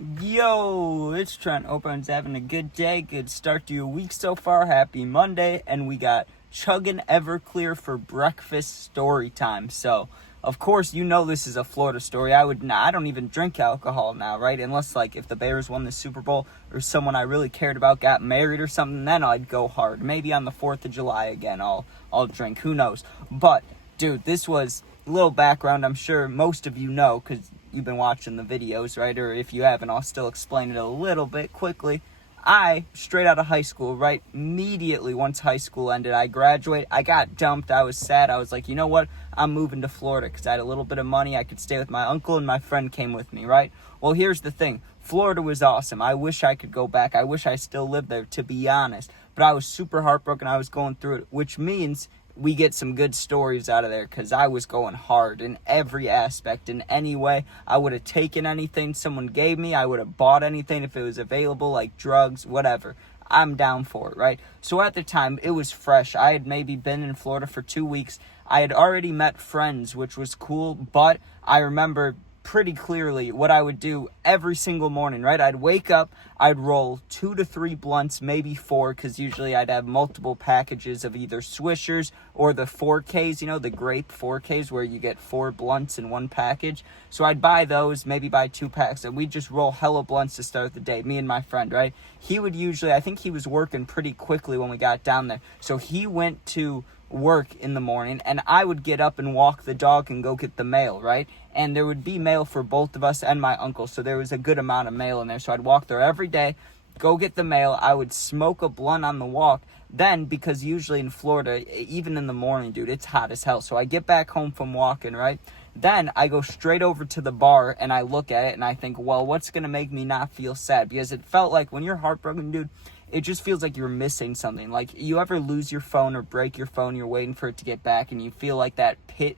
Yo, it's Trent. Hope everyone's having a good day, good start to your week so far. Happy Monday, and we got Chugging Everclear for breakfast story time. So, of course, you know this is a Florida story. I don't even drink alcohol now, right? Unless, if the Bears won the Super Bowl or someone I really cared about got married or something, then I'd go hard. Maybe on the 4th of July again, I'll drink. Who knows? But, dude, this was a little background. I'm sure most of you know, because you've been watching the videos, right? Or if you haven't, I'll still explain it a little bit quickly. I, straight out of high school, right, immediately once high school ended, I graduated, I got dumped, I was sad, I was like, you know what, I'm moving to Florida, because I had a little bit of money, I could stay with my uncle, and my friend came with me, right? Well, here's the thing, Florida was awesome, I wish I could go back, I wish I still lived there, to be honest, but I was super heartbroken, I was going through it, which means we get some good stories out of there, because I was going hard in every aspect, in any way. I would have taken anything someone gave me. I would have bought anything if it was available, like drugs, whatever. I'm down for it, right? So at the time, it was fresh. I had maybe been in Florida for 2 weeks. I had already met friends, which was cool, but I remember pretty clearly what I would do every single morning, right? I'd wake up, I'd roll 2 to 3 blunts, maybe 4, because usually I'd have multiple packages of either Swishers or the 4Ks, the grape 4Ks where you get 4 blunts in one package. So I'd buy those, maybe buy 2 packs, and we'd just roll hella blunts to start the day, me and my friend, right? He would usually, I think he was working pretty quickly when we got down there, so he went to work in the morning, and I would get up and walk the dog and go get the mail, right? And there would be mail for both of us and my uncle, so there was a good amount of mail in there. So I'd walk there every day, go get the mail. I would smoke a blunt on the walk. Then, because usually in Florida, even in the morning, dude, it's hot as hell. So I get back home from walking, right? Then I go straight over to the bar and I look at it and I think, well, what's going to make me not feel sad? Because it felt like when you're heartbroken, dude, it just feels like you're missing something. Like, you ever lose your phone or break your phone, you're waiting for it to get back, and you feel like that pit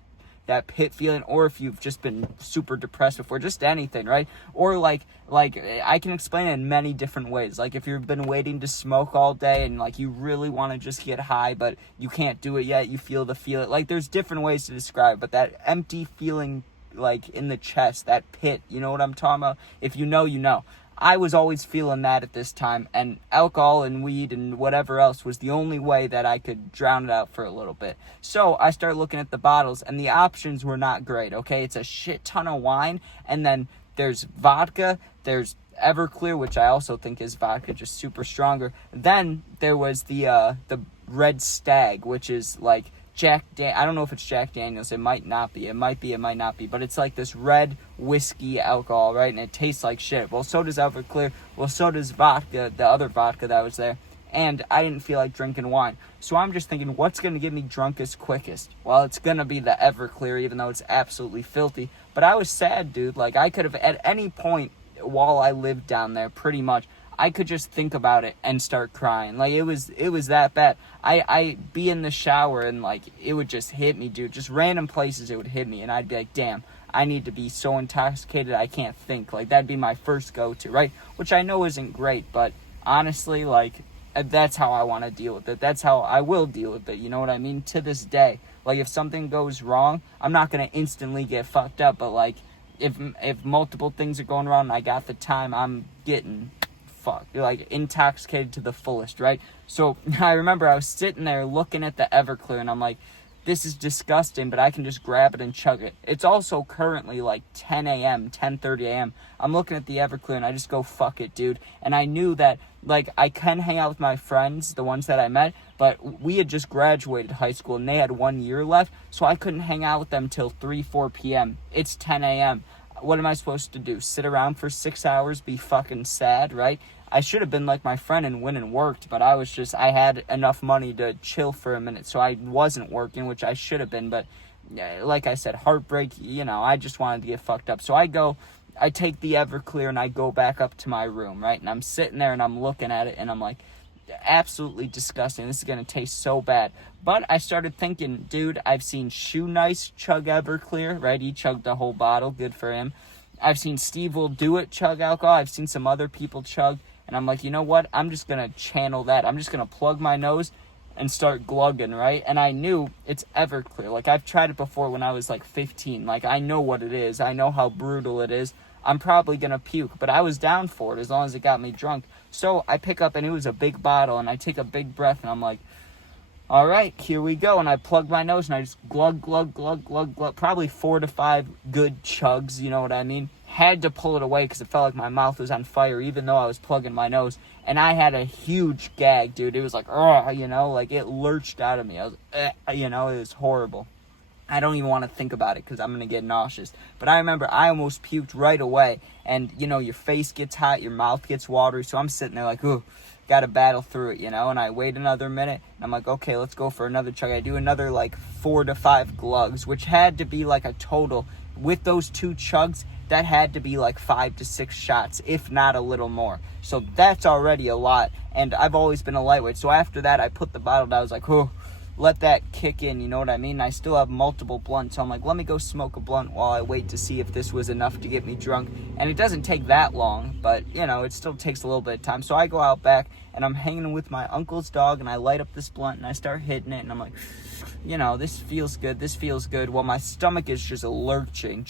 feeling, or if you've just been super depressed before, just anything, right? Or like I can explain it in many different ways. Like, if you've been waiting to smoke all day and you really want to just get high, but you can't do it yet, you feel it. Like, there's different ways to describe it, but that empty feeling, in the chest, that pit, you know what I'm talking about? If you know, you know. I was always feeling that at this time, and alcohol and weed and whatever else was the only way that I could drown it out for a little bit. So I started looking at the bottles, and the options were not great, okay? It's a shit ton of wine, and then there's vodka, there's Everclear, which I also think is vodka, just super stronger. Then there was the Red Stag, which is I don't know if it's Jack Daniels. It might not be. It might be, it might not be. But it's like this red whiskey alcohol, right? And it tastes like shit. Well, so does Everclear. Well, so does vodka, the other vodka that was there. And I didn't feel like drinking wine. So I'm just thinking, what's going to get me drunkest quickest? Well, it's going to be the Everclear, even though it's absolutely filthy. But I was sad, dude. I could have, at any point while I lived down there, pretty much, I could just think about it and start crying. It was that bad. I'd be in the shower and it would just hit me, dude. Just random places it would hit me, and I'd be like, damn, I need to be so intoxicated I can't think. That'd be my first go-to, right? Which I know isn't great, but honestly, that's how I want to deal with it. That's how I will deal with it, you know what I mean? To this day. If something goes wrong, I'm not going to instantly get fucked up, but if multiple things are going wrong and I got the time, I'm getting intoxicated to the fullest, right? So I remember I was sitting there looking at the Everclear, and I'm like, this is disgusting, but I can just grab it and chug it. It's also currently 10 a.m., 10:30 a.m. I'm looking at the Everclear, and I just go, fuck it, dude. And I knew that, I can hang out with my friends, the ones that I met, but we had just graduated high school, and they had 1 year left, so I couldn't hang out with them till 3, 4 p.m. It's 10 a.m. What am I supposed to do? Sit around for 6 hours, be fucking sad, right? I should have been like my friend and went and worked, but I had enough money to chill for a minute, so I wasn't working, which I should have been, but like I said, heartbreak, I just wanted to get fucked up. So I take the Everclear and I go back up to my room, right? And I'm sitting there and I'm looking at it and I'm like, absolutely disgusting. This is going to taste so bad. But I started thinking, dude, I've seen Shoe Nice chug Everclear, right? He chugged the whole bottle. Good for him. I've seen Steve Will Do It chug alcohol. I've seen some other people chug. And I'm like, you know what? I'm just going to channel that. I'm just going to plug my nose and start glugging, right? And I knew it's Everclear. I've tried it before when I was 15. I know what it is. I know how brutal it is. I'm probably going to puke. But I was down for it as long as it got me drunk. So I pick up, and it was a big bottle, and I take a big breath, and I'm like, all right, here we go. And I plug my nose, and I just glug, glug, glug, glug, glug. Probably 4 to 5 good chugs, you know what I mean? Had to pull it away because it felt like my mouth was on fire, even though I was plugging my nose. And I had a huge gag, dude. It was like, you know, like it lurched out of me. I was, you know, it was horrible. I don't even want to think about it because I'm going to get nauseous. But I remember I almost puked right away. And, you know, your face gets hot, your mouth gets watery. So I'm sitting there like, ooh, got to battle through it, you know. And I wait another minute. And I'm like, okay, let's go for another chug. I do another like 4 to 5 glugs, which had to be like a total. With those 2 chugs, that had to be like 5 to 6 shots, if not a little more. So that's already a lot. And I've always been a lightweight. So after that, I put the bottle down. I was like, oh, let that kick in, you know what I mean? I still have multiple blunts, so I'm like, let me go smoke a blunt while I wait to see if this was enough to get me drunk. And it doesn't take that long, but, you know, it still takes a little bit of time. So I go out back, and I'm hanging with my uncle's dog, and I light up this blunt, and I start hitting it, and I'm like, you know, this feels good. Well, my stomach is just lurching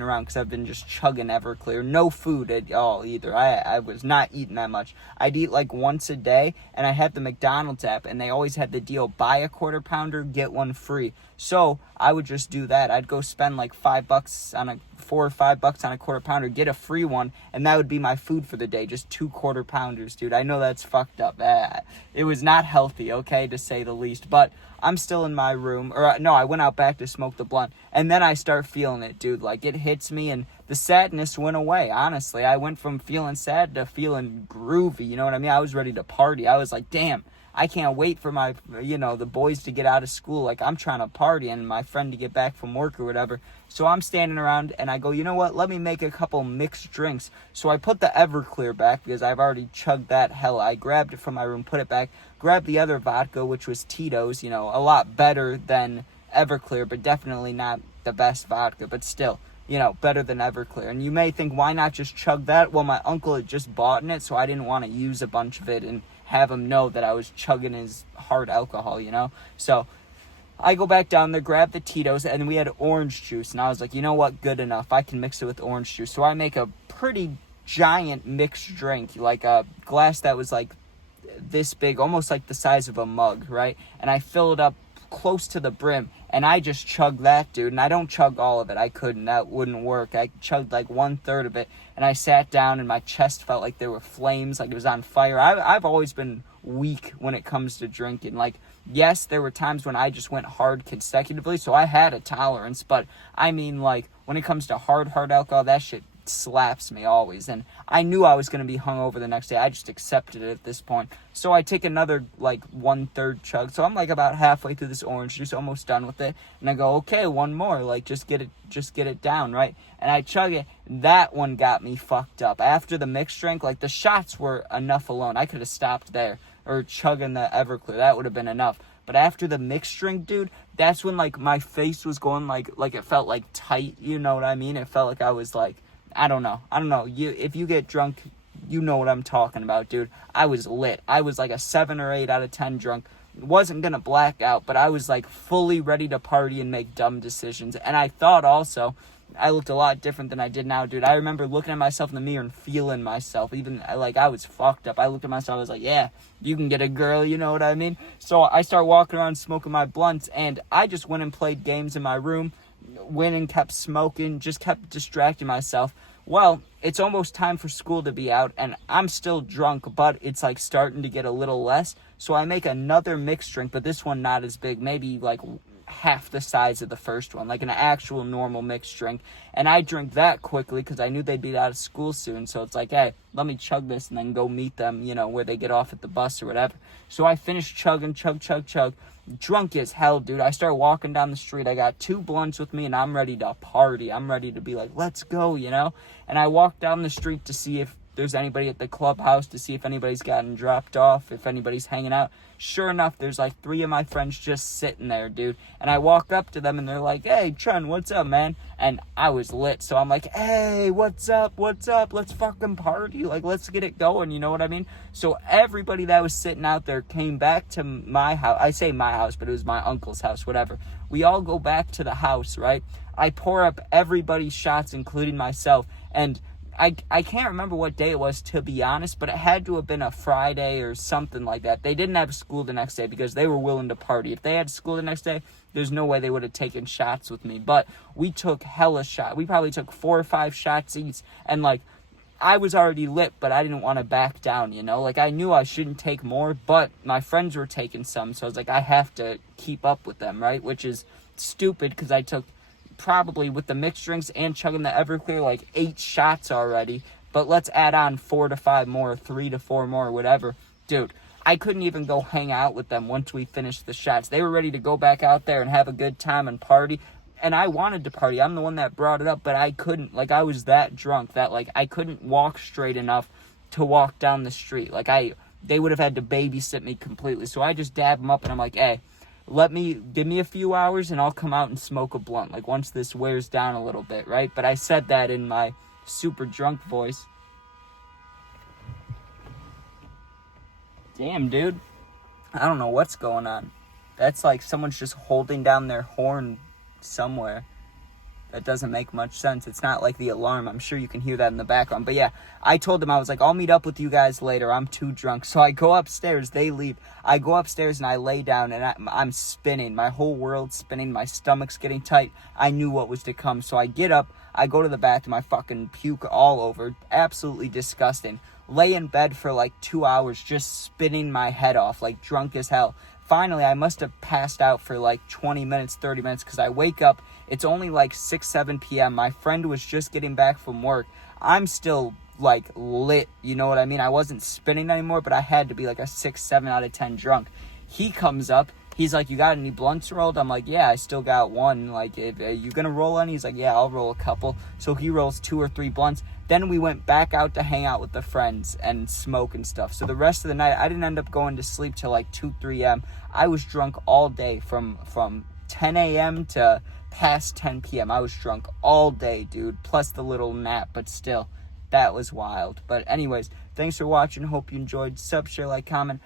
around because I've been just chugging Everclear. No food at all either. I was not eating that much. I'd eat like once a day, and I had the McDonald's app, and they always had the deal, buy a quarter pounder, get one free. So I would just do that. I'd go spend like $4 or $5 on a quarter pounder, get a free one, and that would be my food for the day. Just 2 quarter pounders, dude. I know that's fucked up. It was not healthy, okay, to say the least. But I'm still in my room, or no, I went out back to smoke the blunt, and then I start feeling it, dude. Like it hits me, and the sadness went away. Honestly, I went from feeling sad to feeling groovy. You know what I mean? I was ready to party. I was like, damn, I can't wait for my, you know, the boys to get out of school. Like, I'm trying to party and my friend to get back from work or whatever. So I'm standing around and I go, you know what? Let me make a couple mixed drinks. So I put the Everclear back because I've already chugged that hell. I grabbed it from my room, put it back, grabbed the other vodka, which was Tito's, you know, a lot better than Everclear, but definitely not the best vodka, but still, you know, better than Everclear. And you may think, why not just chug that? Well, my uncle had just bought it, so I didn't want to use a bunch of it and have him know that I was chugging his hard alcohol, you know? So I go back down there, grab the Tito's, and we had orange juice. And I was like, you know what? Good enough. I can mix it with orange juice. So I make a pretty giant mixed drink, like a glass that was like this big, almost like the size of a mug, right? And I fill it up close to the brim, and I just chugged that, dude. And I don't chug all of it. I couldn't. That wouldn't work. I chugged like 1/3 of it, and I sat down, and my chest felt like there were flames, like it was on fire. I've always been weak when it comes to drinking. Like, yes, there were times when I just went hard consecutively, so I had a tolerance, but I mean, like, when it comes to hard alcohol, that shit slaps me always. And I knew I was going to be hungover the next day. I just accepted it at this point. So I take another like 1/3 chug. So I'm like about halfway through this orange juice, almost done with it. And I go, okay, one more, like just get it down, right? And I chug it. That one got me fucked up. After the mixed drink, like the shots were enough alone. I could have stopped there or chugging the Everclear. That would have been enough. But after the mixed drink, dude, that's when like my face was going like it felt like tight, you know what I mean? It felt like I was like, I don't know. If you get drunk, you know what I'm talking about, dude. I was lit. I was like a 7 or 8 out of 10 drunk. Wasn't gonna black out, but I was like fully ready to party and make dumb decisions. And I thought also I looked a lot different than I did now, dude. I remember looking at myself in the mirror and feeling myself. Even like I was fucked up. I looked at myself. I was like, yeah, you can get a girl. You know what I mean? So I started walking around smoking my blunts, and I just went and played games in my room. Went and kept smoking, just kept distracting myself. Well, it's almost time for school to be out, and I'm still drunk, but it's like starting to get a little less. So I make another mixed drink, but this one not as big, maybe like half the size of the first one, like an actual normal mixed drink. And I drink that quickly because I knew they'd be out of school soon. So it's like, hey, let me chug this and then go meet them, you know, where they get off at the bus or whatever. So I finished chugging, chug. Drunk as hell, dude. I start walking down the street. I got 2 blunts with me, and I'm ready to party. I'm ready to be like, let's go, you know? And I walk down the street to see if there's anybody at the clubhouse, to see if anybody's gotten dropped off, if anybody's hanging out. Sure enough, there's like 3 of my friends just sitting there, dude. And I walk up to them, and they're like, hey, Chun, what's up, man? And I was lit, so I'm like, hey, what's up? Let's fucking party. Like, let's get it going, you know what I mean? So everybody that was sitting out there came back to my house. I say my house, but it was my uncle's house, whatever. We all go back to the house, right? I pour up everybody's shots, including myself, And I can't remember what day it was, to be honest, but it had to have been a Friday or something like that. They didn't have school the next day because they were willing to party. If they had school the next day, there's no way they would have taken shots with me. But we took hella shots. We probably took 4 or 5 shots each. And, like, I was already lit, but I didn't want to back down, you know? Like, I knew I shouldn't take more, but my friends were taking some. So I was like, I have to keep up with them, right? Which is stupid because I took probably, with the mixed drinks and chugging the Everclear, like 8 shots already. But let's add on 4 to 5 more, 3 to 4 more, whatever. Dude, I couldn't even go hang out with them once we finished the shots. They were ready to go back out there and have a good time and party. And I wanted to party. I'm the one that brought it up, but I couldn't. Like, I was that drunk that, like, I couldn't walk straight enough to walk down the street. Like, they would have had to babysit me completely. So I just dab them up, and I'm like, hey, give me a few hours, and I'll come out and smoke a blunt, like, once this wears down a little bit, right? But I said that in my super drunk voice. Damn, dude. I don't know what's going on. That's like someone's just holding down their horn somewhere. That doesn't make much sense. It's not like the alarm. I'm sure you can hear that in the background. But yeah, I told them, I was like, I'll meet up with you guys later. I'm too drunk. So I go upstairs. They leave. I go upstairs and I lay down and I'm spinning. My whole world's spinning. My stomach's getting tight. I knew what was to come. So I get up. I go to the bathroom. I fucking puke all over. Absolutely disgusting. Lay in bed for like 2 hours just spinning my head off, like drunk as hell. Finally, I must have passed out for like 20 minutes, 30 minutes, because I wake up. It's only like 6, 7 p.m. My friend was just getting back from work. I'm still like lit, you know what I mean? I wasn't spinning anymore, but I had to be like a 6, 7 out of 10 drunk. He comes up. He's like, you got any blunts rolled? I'm like, yeah, I still got one. Like, are you going to roll any? He's like, yeah, I'll roll a couple. So he rolls 2 or 3 blunts. Then we went back out to hang out with the friends and smoke and stuff. So the rest of the night, I didn't end up going to sleep till like 2, 3 a.m. I was drunk all day from 10 a.m. to past 10 p.m. I was drunk all day, dude, plus the little nap, but still, that was wild. But anyways, thanks for watching. Hope you enjoyed. Sub, share, like, comment.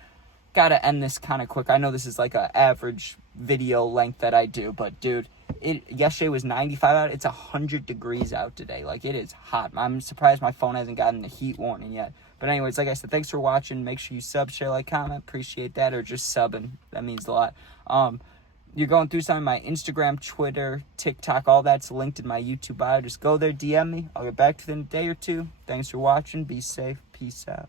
Gotta end this kind of quick. I know this is like an average video length that I do, but dude, yesterday was 95 out. It's 100 degrees out today. Like, it is hot. I'm surprised my phone hasn't gotten the heat warning yet. But anyways, like I said, thanks for watching. Make sure you sub, share, like, comment. Appreciate that. Or just subbing. That means a lot. You're going through some of my Instagram, Twitter, TikTok, all that's linked in my YouTube bio. Just go there, DM me. I'll get back to you in a day or two. Thanks for watching. Be safe. Peace out.